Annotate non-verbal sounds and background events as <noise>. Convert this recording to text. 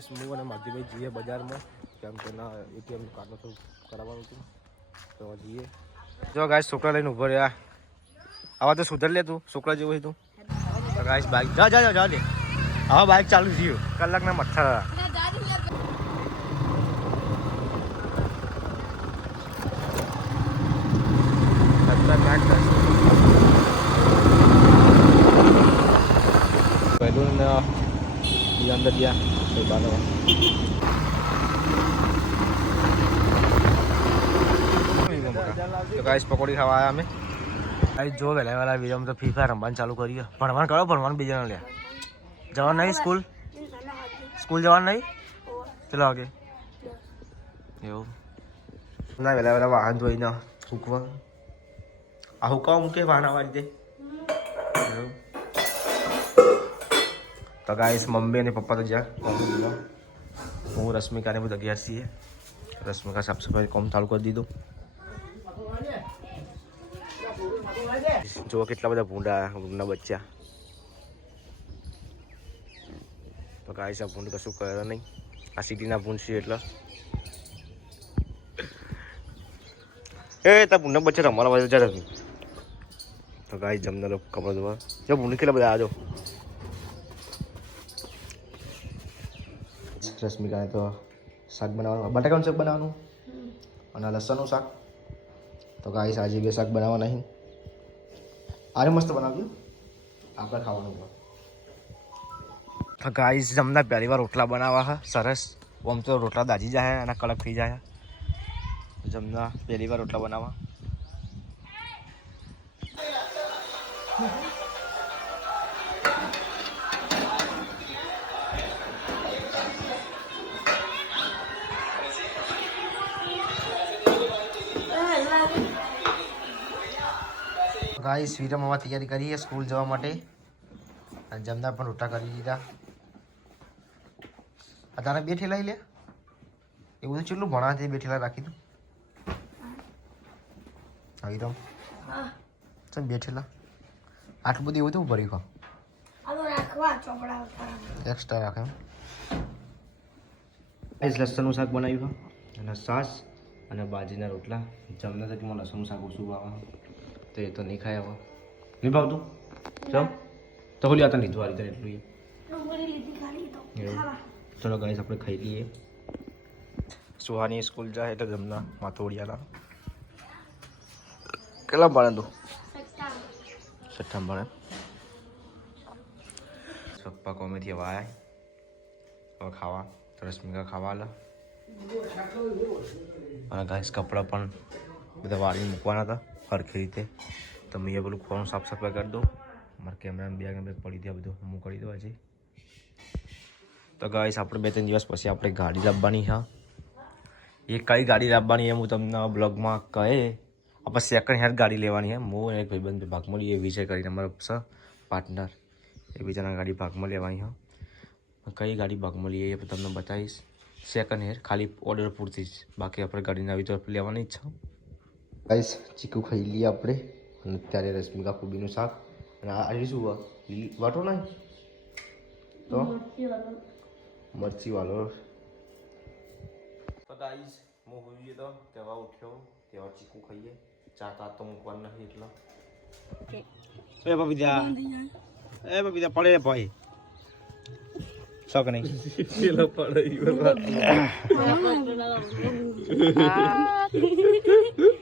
હું અને માધીભાઈ જઈએ બજારમાં કેમ કે ના એટીએમ કાર્ડ નતું કરાવવાનું હતું તો જઈએ જો ગાય છોકરા લઈને ઊભો રહ્યા આવા તો સુધર લે તું છોકરા જેવું હોય તું તો ગાઈસ બાઇક જા જા જા જા દે હા બાઇક ચાલુ થયું કલાકના મઠ્ઠા ખતરનાક રસ્તો. પહેલું ને બીજા અંદર ગયા તો બાનો તો ગાઈસ પકોડી ખાવા આવ્યા અમે. ગાઈસ જો વહેલા વહેલા બીજા તો ફ્રી ફાયર રમવાનું ચાલુ કરી ભણવાનું કરો ભણવાનું બીજા લે. જવાનું નહીં સ્કૂલ સ્કૂલ જવાનું નહીં? ચલો આગે. એવું. ના વહેલા વહેલા વાહન ધોઈને હુકવા આ હુકાવા મૂકે વાહન આવા રીતે. એવું. તો ગાઈસ મમ્મી અને પપ્પા તો જ્યાં હું રશ્મિકા ને બધા ગયા છીએ રશ્મિકા સાફ સફાઈ કોમ ચાલુ કરી દીધું જો કેટલા બધા ભૂંડા ભૂંડા બચ્ચા તો ગાઈસ આ ભૂંડ કશું કરે નહીં આ સિટીના ભૂંડ છે એટલે એ તા ભૂંડા બચ્ચા રમવાના બધા જરા તો ગાઈસ જમનારો કપડા ધોવા જો ભૂંડ કેટલા બધા આજો રશ્મિકાને તો શાક બનાવવાનું બટાકાનું શાક બનાવવાનું અને લસણનું શાક તો ગાઈસ આજે બે શાક બનાવવા નહીં આરે મસ્ત બનાવજો આપણે ખાવાનું પણ તો ગાઈસ જમના પહેલી વાર રોટલા બનાવવા હા સરસ આમ તો રોટલા દાજી જાય અને કડક થઈ જાય જમના પહેલી વાર રોટલા બનાવવા ગાઈસ સ્વીરમ હવે તૈયારી કરીએ સ્કૂલ જવા માટે. અને જમના પણ રોટા કરી દીધા. આ તારા બે ઠેલા લે. એ તો ચેટલું ભણા તે બે ઠેલા રાખી દઉં. આવી રમ ચાલ બે ઠેલા આટલું બધું એવું તો ભરી ખા હાલો રાખવા ચોપડા એક્સ્ટ્રા રાખે એમ. લસણનું શાક બનાવ્યું અને સાસ અને બાજરીના રોટલા. જમના તકમાં લસણનું શાક ઓછું ભાવે. તો એ તો નહીં ખાય હવે. નહીં ભાવતું? ચમ? તો હોલી આતા લીધું આ રીતે એટલું ચલો ગાઈસ આપણે ખાઈ લઈએ. સુહાની સ્કૂલ જાય એટલે જમના માથોડિયાના. કેટલા ભણે તું? છઠ્ઠા ભણે? પપ્પા કોમેથી હવે આવ્યા હવે ખાવા. તો રશ્મિકા ખાવા લા. અને ગાઈસ કપડાં પણ બધા વાળી મૂકવાના હતા. સરખી રીતે તો મેં એ પેલું ખોવાનું સાફ સફાઈ કરી દઉં. મારા કેમેરામાં બેગ બેગ પડી દે બધું હું કરી દઉં હજી તો ગાઈસ આપણે બે ત્રણ દિવસ પછી આપણે ગાડી લાવવાની છે એ કઈ ગાડી લાવવાની એમ હું તમને બ્લોગમાં કહે. આપણે સેકન્ડ હેન્ડ ગાડી લેવાની છે હું અને એક ભાઈબંધ ભાગમાં લઈએ વિજય કરીને અમારો છે પાર્ટનર એ બીજાના ગાડી ભાગમાં લેવાની છે કઈ ગાડી ભાગમાં લઈએ એ તમને બતાવીશ. સેકન્ડ હેન્ડ ખાલી ઓર્ડર પૂરતી જ. બાકી આપણે ગાડી નવી તો લેવાની જ છે. ગાઈસ ચીકુ ખાઈ લઈએ આપણે. અને ત્યારે રશ્મિકા કુબીનું શાક. અને આ આ શું લીલી વાટો નહીં તો? મરચી વાલો. તો ગાઈસ હું હોઈએ તો તેવા ઉઠ્યો. તેવા ચીકુ ખાઈએ. ચા તા તો મૂકવાનું નથી એટલે. એ બબીદા એ બબીદા પડે ભાઈ. શોખ નહીં. પેલો પડે <laughs>